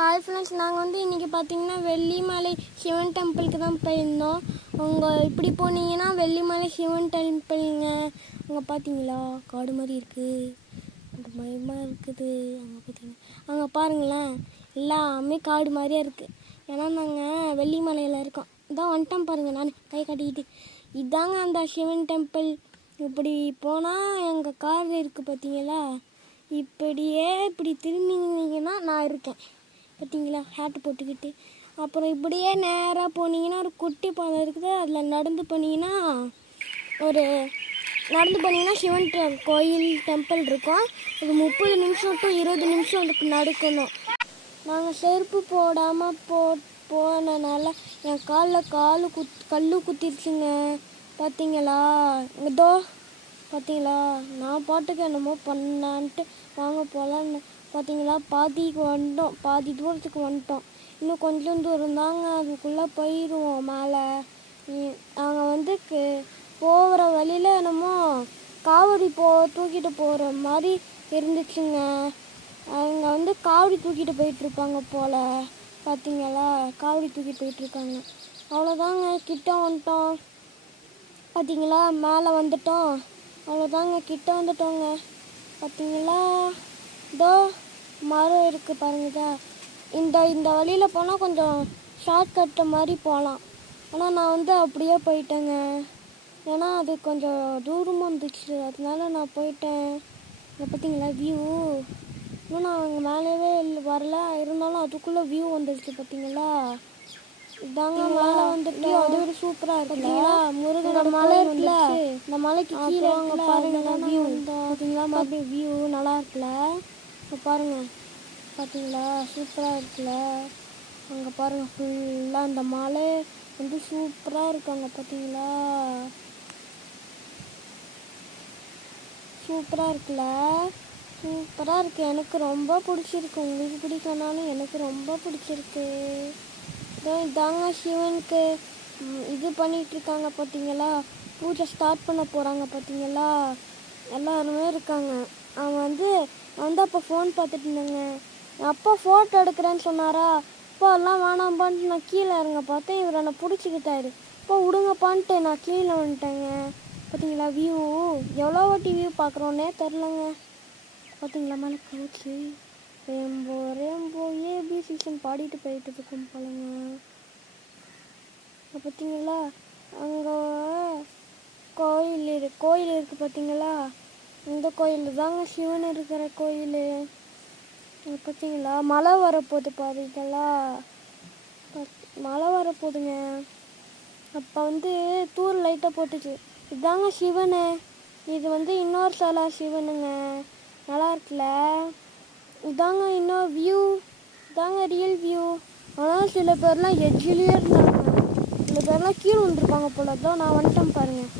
Hi friends, நாங்கள் வந்து இன்றைக்கி பார்த்திங்கன்னா வெள்ளிமலை சிவன் டெம்பிளுக்கு தான் போயிருந்தோம். அவங்க இப்படி போனீங்கன்னா வெள்ளிமலை சிவன் டெம்பிளுங்க. அங்கே பார்த்தீங்களா காடு மாதிரி இருக்குது, அந்த மயமாக இருக்குது. அங்கே பார்த்தீங்கன்னா அங்கே பாருங்களேன், எல்லாமே காடு மாதிரியே இருக்குது. ஏன்னா நாங்கள் வெள்ளிமலையில் இருக்கோம். இதான் வந்துட்டோம் பாருங்கள், நான் கை காட்டிக்கிட்டு. இதாங்க அந்த சிவன் டெம்பிள். இப்படி போனால் எங்கள் கார் இருக்குது பார்த்தீங்களா, இப்படி திரும்பினீங்கன்னா நான் இருக்கேன் பார்த்தீங்களா, ஹேட்டு போட்டுக்கிட்டு. அப்புறம் இப்படியே நேராக போனீங்கன்னா ஒரு குட்டி பாதை இருக்குது, அதில் நடந்து போனீங்கன்னா சிவன் கோயில் டெம்பிள் இருக்கும். ஒரு 30 நிமிஷம் டு 20 நிமிஷம் அதுக்கு நடக்கணும். நாங்கள் செருப்பு போடாமல் போனனால என் காலில் கல் குத்திருச்சுங்க. பார்த்தீங்களா, இதோ பார்த்தீங்களா, நான் பாட்டுக்கு என்னமோ பண்ணான்ட்டு வாங்க போகலான்னு பார்த்தீங்களா, பாதி தூரத்துக்கு வந்துட்டோம். இன்னும் கொஞ்சம் தூரம் தாங்க, அதுக்குள்ளே போயிடுவோம் மேலே. நாங்கள் வந்து போகிற வழியில் என்னமோ காவடி தூக்கிட்டு போகிற மாதிரி இருந்துச்சுங்க. அவங்க வந்து காவடி தூக்கிட்டு போயிட்டுருப்பாங்க போல். பார்த்தீங்களா, காவடி தூக்கிட்டு போயிட்டுருக்காங்க. அவ்வளோதாங்க, கிட்ட வந்துட்டோம். பார்த்தீங்களா, மேலே வந்துட்டோம். அவ்வளோதாங்க, கிட்ட வந்துட்டோங்க. பார்த்தீங்களா, இதோ மரம் இருக்குது பாருங்கதா. இந்த வழியில் போனால் கொஞ்சம் ஷார்ட்கட்டு மாதிரி போகலாம். ஆனால் நான் வந்து அப்படியே போயிட்டேங்க. ஏன்னா அது கொஞ்சம் தூரமாக இருந்துச்சு, அதனால நான் போயிட்டேன். இங்கே பார்த்தீங்களா வியூ, இன்னும் நான் அங்கே மேலேயே வரல, இருந்தாலும் அதுக்குள்ளே வியூ வந்துடுச்சு. பார்த்தீங்களா, இதாங்க மேலே வந்துட்டு அது ஒரு சூப்பராக இருக்குங்களா. முருகனோட மலை இருக்குல்ல, இந்த மலைக்கு கீழே அங்கே பாருங்க வியூ. பார்த்தீங்களா, மறுபடியும் வியூ நல்லா இருக்குல்ல. இப்போ பாருங்கள், பார்த்தீங்களா சூப்பராக இருக்குல்ல. அங்கே பாருங்கள், ஃபுல்லாக அந்த மலை வந்து சூப்பராக இருக்கு. அங்கே பார்த்தீங்களா சூப்பராக இருக்குல்ல, சூப்பராக இருக்குது. எனக்கு ரொம்ப பிடிச்சிருக்கு. உங்களுக்கு பிடிக்கனாலும் எனக்கு ரொம்ப பிடிச்சிருக்கு. இதாங்க சிவனுக்கு இது பண்ணிகிட்ருக்காங்க பார்த்தீங்களா, பூஜை ஸ்டார்ட் பண்ண போகிறாங்க பார்த்தீங்களா. எல்லாருமே இருக்காங்க. அவன் வந்து அப்போ ஃபோன் பார்த்துட்டு இருந்தாங்க. அப்பா ஃபோட்டோ எடுக்கிறேன்னு சொன்னாரா, அப்பா எல்லாம் வேணாம்ப்பான்ட்டு நான் கீழே இறங்க பார்த்தேன். இவர் என்னை பிடிச்சிக்கிட்டாரு. அப்பா விடுங்கப்பான்ட்டு நான் கீழே வந்துட்டேங்க. பார்த்தீங்களா வியூ, எவ்வளோ வாட்டி வியூ பார்க்குறோன்னே தெரிலங்க. பார்த்தீங்களா மேலே கழிச்சு ரெம்போ ஏபிசிஷன் பாடிட்டு போயிட்டு இருக்கோம் போலங்க. பார்த்தீங்களா, அங்கே கோயில் இருக்குது பார்த்தீங்களா. இந்த கோயில் தாங்க சிவன் இருக்கிற கோயில். பார்த்தீங்களா, மழை வரப்போகுது பார்த்தீங்களா, மழை வரப்போகுதுங்க. அப்போ வந்து தூர் லைட்டாக போட்டுச்சு. இதாங்க சிவனு, இது வந்து இன்னொரு சிலை சிவனுங்க. நல்லா இருக்குல்ல. இதாங்க இன்னொரு வியூ, இதாங்க ரியல் வியூ. ஆனால் சில பேர்லாம் எட்ஜிலேயே இருந்தாங்க, சில பேர்லாம் கீழே வந்துருப்பாங்க போல. தான் நான் வந்துட்டேன் பாருங்கள்.